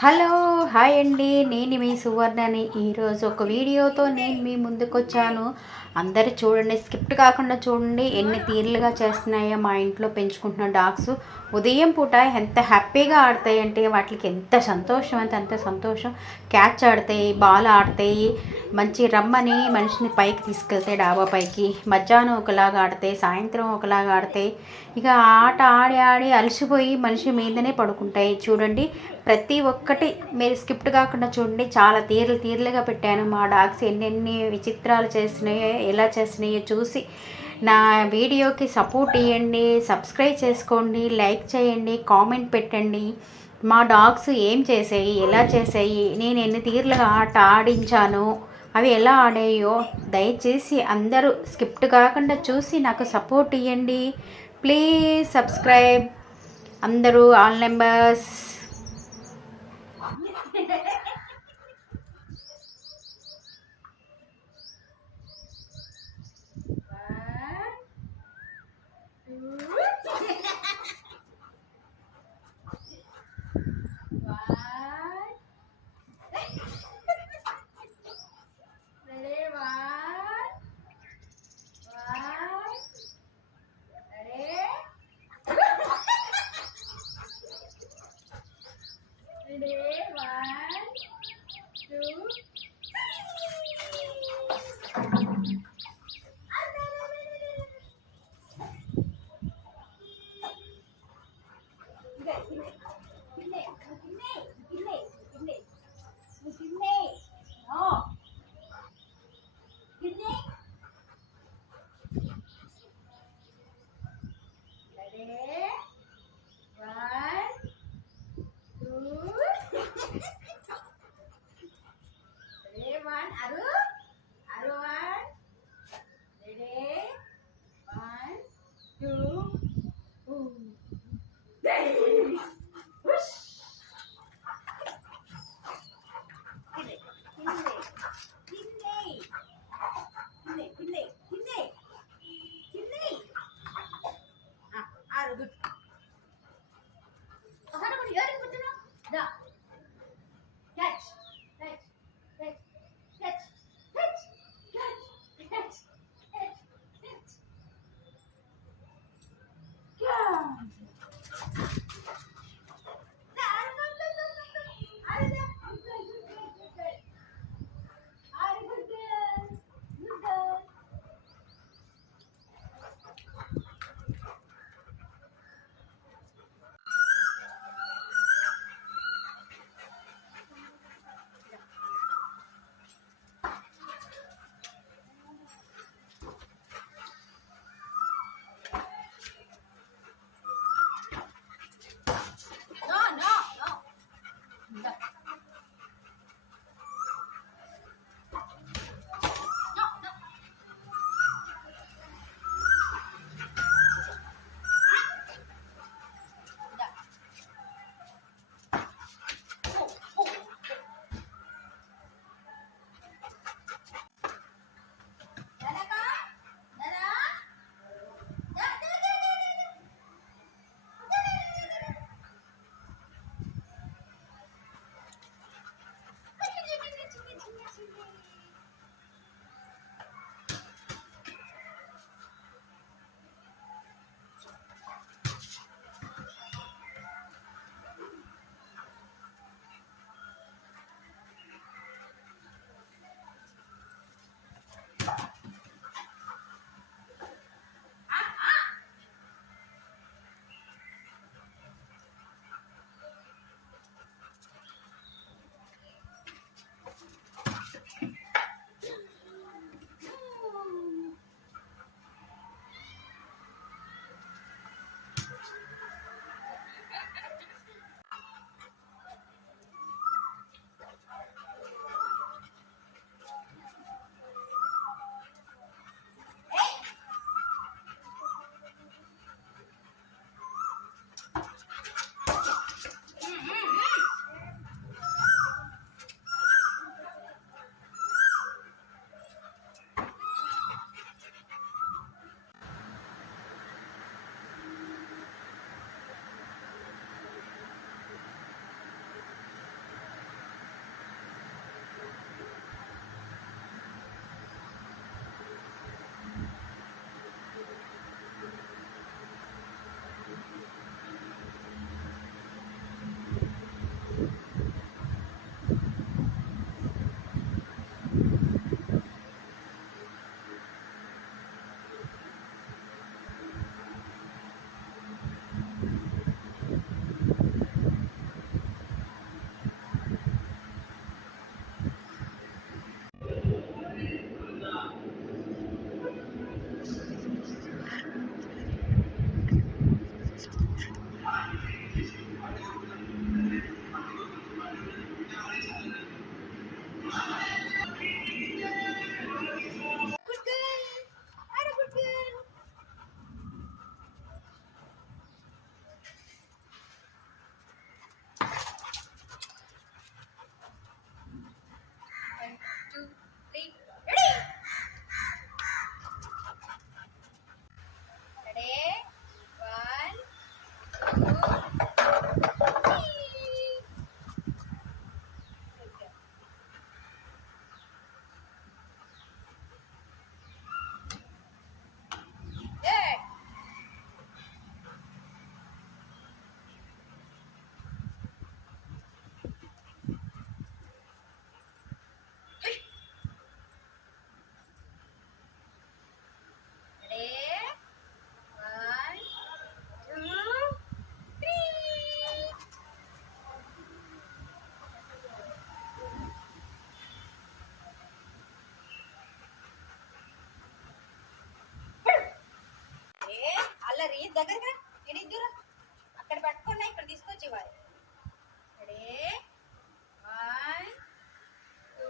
Hello hi అండి. నేను మీ సువర్ణని. ఈరోజు ఒక వీడియోతో నేను మీ ముందుకు వచ్చాను అందరు చూడండి స్కిప్ట్ కాకుండా చూడండి ఎన్ని తీర్లుగా చేస్తున్నాయో మా ఇంట్లో పెంచుకుంటున్న డాగ్స్. ఉదయం పూట ఎంత హ్యాపీగా ఆడతాయి అంటే వాటికి ఎంత సంతోషం అంటే అంత సంతోషం. క్యాచ్ ఆడతాయి బాల్ ఆడతాయి మంచి రమ్మని మనిషిని పైకి తీసుకెళ్తాయి డాబా పైకి. మధ్యాహ్నం ఒకలాగా ఆడతాయి సాయంత్రం ఒకలాగా ఆడతాయి. ఇక ఆట ఆడి ఆడి అలసిపోయి మనిషి మీదనే పడుకుంటాయి. చూడండి ప్రతి ఒక్కటి మీరు స్కిప్ట్ కాకుండా చూడండి చాలా తీర్లు తీర్లుగా పెట్టాను మా డాగ్స్. ఎన్నెన్ని విచిత్రాలు చేసినాయో ఎలా చేసినాయో చూసి నా వీడియోకి సపోర్ట్ ఇవ్వండి సబ్స్క్రైబ్ చేసుకోండి లైక్ చేయండి కామెంట్ పెట్టండి. మా డాగ్స్ ఏం చేసాయి ఎలా చేసాయి నేను ఎన్ని తీర్లుగా ఆట ఆడించాను అవి ఎలా ఆడాయో దయచేసి అందరూ స్కిప్ట్ కాకుండా చూసి నాకు సపోర్ట్ ఇవ్వండి ప్లీజ్ సబ్స్క్రైబ్. అందరూ ఆల్ నెంబర్స్ Ooh. There. మళ్ళీ రీ దగ్గరగా? ఇడిద్దురా అక్కడ పట్టుకున్నా ఇక్కడ తీసుకొచ్చి ఇవ్వాలి రెడీ? One two